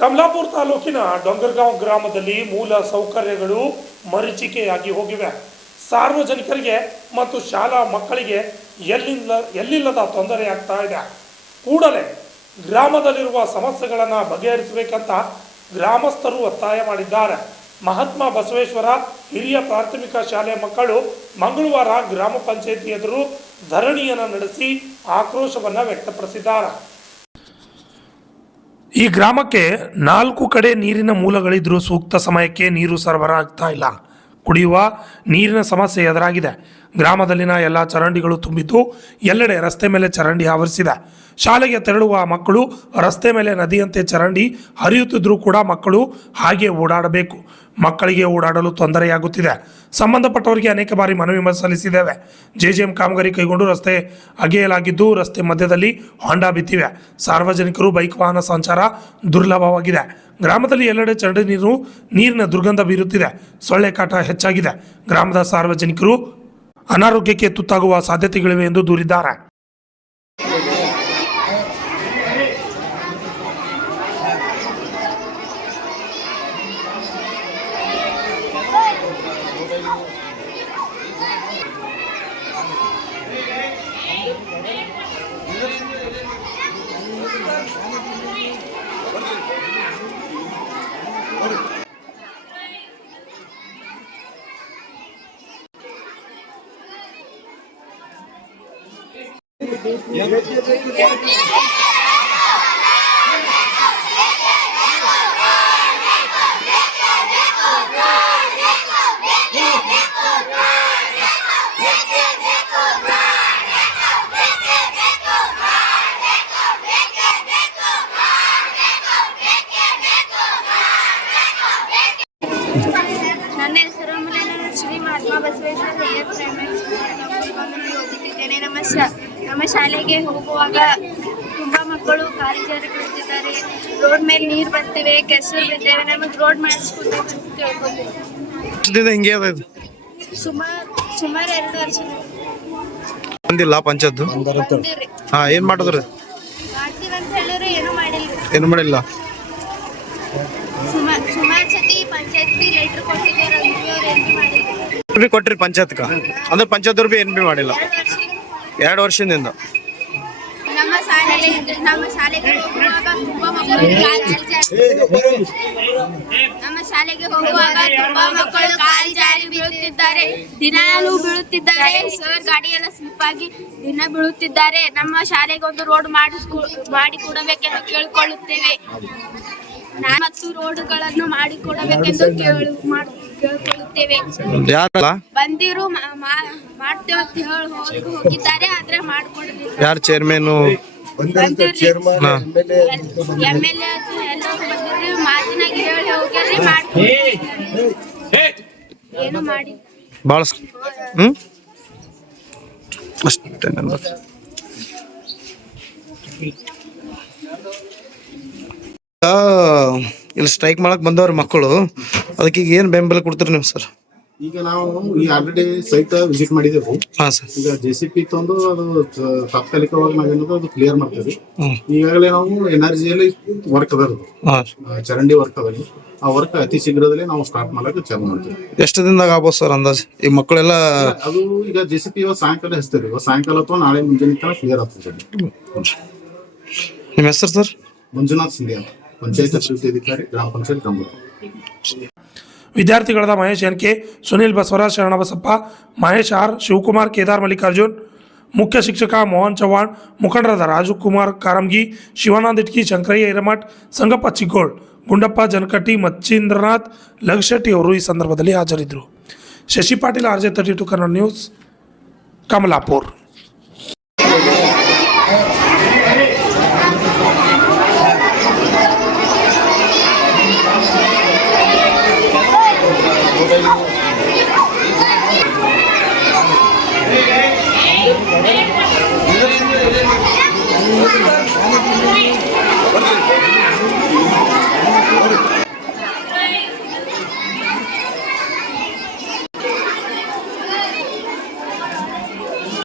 ಕಮಲಾಪುರ ತಾಲೂಕಿನ ಡೊಂಗರಗಾಂವ್ ಗ್ರಾಮದಲ್ಲಿ ಮೂಲ ಸೌಕರ್ಯಗಳು ಮರೀಚಿಕೆಯಾಗಿ ಹೋಗಿವೆ. ಸಾರ್ವಜನಿಕರಿಗೆ ಮತ್ತು ಶಾಲಾ ಮಕ್ಕಳಿಗೆ ಎಲ್ಲಿಲ್ಲದ ತೊಂದರೆ ಆಗ್ತಾ ಇದೆ. ಕೂಡಲೇ ಗ್ರಾಮದಲ್ಲಿರುವ ಸಮಸ್ಯೆಗಳನ್ನು ಬಗೆಹರಿಸಬೇಕಂತ ಗ್ರಾಮಸ್ಥರು ಒತ್ತಾಯ ಮಾಡಿದ್ದಾರೆ. ಮಹಾತ್ಮ ಬಸವೇಶ್ವರ ಹಿರಿಯ ಪ್ರಾಥಮಿಕ ಶಾಲೆಯ ಮಕ್ಕಳು ಮಂಗಳವಾರ ಗ್ರಾಮ ಪಂಚಾಯಿತಿ ಎದುರು ಧರಣಿಯನ್ನು ನಡೆಸಿ ಆಕ್ರೋಶವನ್ನು ವ್ಯಕ್ತಪಡಿಸಿದ್ದಾರೆ. ಈ ಗ್ರಾಮಕ್ಕೆ 4 ಕಡೆ ನೀರಿನ ಮೂಲಗಳಿದ್ರೂ ಸೂಕ್ತ ಸಮಯಕ್ಕೆ ನೀರು ಸರಬರಾಗ್ತಾ ಇಲ್ಲ. ಕುಡಿಯುವ ನೀರಿನ ಸಮಸ್ಯೆ ಎದುರಾಗಿದೆ. ಗ್ರಾಮದಲ್ಲಿನ ಎಲ್ಲ ಚರಂಡಿಗಳು ತುಂಬಿದ್ದು ಎಲ್ಲೆಡೆ ರಸ್ತೆ ಮೇಲೆ ಚರಂಡಿ ಆವರಿಸಿದೆ. ಶಾಲೆಗೆ ತೆರಳುವ ಮಕ್ಕಳು ರಸ್ತೆ ಮೇಲೆ ನದಿಯಂತೆ ಚರಂಡಿ ಹರಿಯುತ್ತಿದ್ರೂ ಕೂಡ ಮಕ್ಕಳು ಹಾಗೆ ಓಡಾಡಬೇಕು. ಮಕ್ಕಳಿಗೆ ಓಡಾಡಲು ತೊಂದರೆಯಾಗುತ್ತಿದೆ. ಸಂಬಂಧಪಟ್ಟವರಿಗೆ ಅನೇಕ ಬಾರಿ ಮನವಿ ಸಲ್ಲಿಸಿದ್ದೇವೆ. ಜೆಜೆಎಂ ಕಾಮಗಾರಿ ಕೈಗೊಂಡು ರಸ್ತೆ ಅಗೆಯಲಾಗಿದ್ದು ರಸ್ತೆ ಮಧ್ಯದಲ್ಲಿ ಹೊಂಡ ಬಿದ್ದಿವೆ. ಸಾರ್ವಜನಿಕರು ಬೈಕ್ ವಾಹನ ಸಂಚಾರ ದುರ್ಲಭವಾಗಿದೆ. ಗ್ರಾಮದಲ್ಲಿ ಎಲ್ಲೆಡೆ ಚರಂಡಿ ನೀರಿನ ದುರ್ಗಂಧ ಬೀರುತ್ತಿದೆ. ಸೊಳ್ಳೆ ಕಾಟ ಹೆಚ್ಚಾಗಿದೆ. ಗ್ರಾಮದ ಸಾರ್ವಜನಿಕರು ಅನಾರೋಗ್ಯಕ್ಕೆ ತುತ್ತಾಗುವ ಸಾಧ್ಯತೆಗಳಿವೆ ಎಂದು ದೂರಿದ್ದಾರೆ. ನನ್ನ ಹೆಸರು ಶ್ರೀ ಮಹಾತ್ಮ ಬಸವೇಶ್ವರ ಹಿರಿಯ ಪ್ರೈಮರಿ ಸ್ಕೂಲ್ ಓದುತ್ತಿದ್ದೇನೆ. ನಮ್ಮ ಶಾಲೆಗೆ ಹೋಗುವಾಗ ತುಂಬಾ ಮಕ್ಕಳು ಕಾಲು ಜಾರಿ ಬೀಳುತ್ತಿದ್ದಾರೆ. ರೋಡ್ ಮೇಲೆ ನೀರು ಬರ್ತಿವೆ, ಕೆಸರು ಬಿದ್ದೇವೆ. ನಮಗೆ ರೋಡ್ ಮಾಡಿಸ್ಕೊಡ್ಬೇಕು ಅಂತ ಕೇಳ್ಕೊತೀವಿ. ಹಿಂಗೆ ಸುಮಾರು 2 ವರ್ಷ ಬಂದಿಲ್ಲ ಪಂಚಾಯತ್. ಏನ್ ಮಾಡಿದ್ರಿ? ಮಾಡ್ತೀವಂತ ಹೇಳಿದ್ರೆ ಏನು ಮಾಡಿಲ್ಲ. ಸುಮಾರು ಸತಿ ಪಂಚಾಯತ್ಗೆ ಲೆಟರ್ ಕೊಟ್ಟಿದ್ದಾರೆ, ಏನು ಮಾಡಿಲ್ಲ. ಕೊಟ್ರಿ ಪಂಚಾಯತ್ಗ? ಅಂದ್ರೆ ಪಂಚಾಯತ್ ಅವ್ರು ಏನ್ ಬಿ ಮಾಡಿಲ್ಲ 2 ವರ್ಷದಿಂದ. ನಮ್ಮ ಶಾಲೆಗೆ ಹೋಗುವಾಗ ತುಂಬಾ ಮಕ್ಕಳು ಕಾಲು ಜಾರಿ ಬೀಳುತ್ತಿದ್ದಾರೆ. ದಿನಾಲೂ ಬೀಳುತ್ತಿದ್ದಾರೆ. ಸರ್ ಗಾಡಿ ಎಲ್ಲ ಸ್ಲಿಪ್ ಆಗಿ ದಿನ ಬೀಳುತ್ತಿದ್ದಾರೆ. ನಮ್ಮ ಶಾಲೆಗೆ ಒಂದು ರೋಡ್ ಮಾಡಿಕೊಡಬೇಕೆಂದು ಕೇಳಿಕೊಳ್ಳುತ್ತೇವೆ. ಮತ್ತು ರೋಡ್ಗಳನ್ನು ಮಾಡಿಕೊಡಬೇಕೆಂದು ಕೇಳಿಕೊಳ್ಳುತ್ತೇವೆ. ಬಂದಿರು ಮಾಡ್ತೇವೆ ಅಂತ ಹೇಳಿ ಹೋಗಿದ್ದಾರೆ, ಆದ್ರೆ ಮಾಡಿಕೊಡಲಿಲ್ಲ. ಯಾರು ಚೇರ್ಮನ್ MLA ಎಲ್ಲರೂ ಬಂದಿರಿ, ಮಾತಿನಾಗ ಹೇಳಿ ಹೋಗ್ಯಾರಿ, ಏನು ಮಾಡಿ ಭಾಳ ಅಷ್ಟೇ. ಇಲ್ಲಿ ಸ್ಟ್ರೈಕ್ ಮಾಡಕ್ ಬಂದವ್ರ ಮಕ್ಕಳು, ಅದಕ್ಕೆ ಈಗ ಏನ್ ಬೆಂಬಲ ಕೊಡ್ತೀರಿ ನೀವು ಸರ್? ಈಗ ನಾವು ಆಲ್ರೆಡಿ ಸೈಟ್ ವಿಸಿಟ್ ಮಾಡಿದೆವು. ಈಗ JCP ತಂದು ಅದು ತಾತ್ಕಾಲಿಕವಾಗಿ ನಾವೇನದು ಅದು ಕ್ಲಿಯರ್ ಮಾಡ್ತೇವೆ. ಈಗಾಗಲೇ ನಾವು NRG ಅಲ್ಲಿ ವರ್ಕ್ ಅದ, ಚರಂಡಿ ವರ್ಕ್ ಅದ. ಆ ವರ್ಕ್ ಅತಿ ಶೀಘ್ರದಲ್ಲೇ ನಾವು ಸ್ಟಾರ್ಟ್ ಮಾಡಕ್ಕೆ ಚಾಲು ಮಾಡ್ತೀವಿ. ಎಷ್ಟು ದಿನದಾಗ ಆಗ್ಬೋದು ಸರ್ ಅಂದಾಜು? ಈ ಮಕ್ಕಳೆಲ್ಲ ಅದು ಈಗ JCP ಇವತ್ತು ಸಾಯಂಕಾಲ ಹಚ್ತೇವೆ. ಸಾಯಂಕಾಲ ಅಥವಾ ನಾಳೆ ಮುಂಜಾನೆ ತನಕ ಕ್ಲಿಯರ್ ಆಗ್ತದೆ. ನಿಮ್ಮ ಹೆಸರು ಸರ್? ಮಂಜುನಾಥ್ ಸಿಂಧಿಯಾ, ಪಂಚಾಯತ್ ಅಭಿವೃದ್ಧಿ ಅಧಿಕಾರಿ, ಗ್ರಾಮ ಪಂಚಾಯತ್ ಗಂಬೂರು. ವಿದ್ಯಾರ್ಥಿಗಳಾದ ಮಹೇಶ್ ಎನ್ಕೆ, ಸುನಿಲ್ ಬಸವರಾಜ್, ಶರಣಬಸಪ್ಪ, ಮಹೇಶ್ ಆರ್, ಶಿವಕುಮಾರ್, ಕೇದಾರ್ ಮಲ್ಲಿಕಾರ್ಜುನ್, ಮುಖ್ಯ ಶಿಕ್ಷಕ ಮೋಹನ್ ಚವ್ಹಾಣ್, ಮುಖಂಡರಾದ ರಾಜಕುಮಾರ್ ಕಾರಂಗಿ, ಶಿವಾನಂದ ಇಟ್ಕಿ, ಶಂಕರಯ್ಯ ಹಿರೇಮಠ್, ಸಂಗಪ್ಪ ಚಿಕ್ಕೋಳ್, ಗುಂಡಪ್ಪ ಜನಕಟ್ಟಿ, ಮಚ್ಚೀಂದ್ರನಾಥ್ ಲಗಶೆಟ್ಟಿ ಅವರು ಈ ಸಂದರ್ಭದಲ್ಲಿ ಹಾಜರಿದ್ದರು. Shashi Patil, RJ32 Kannada news, Kamalapur.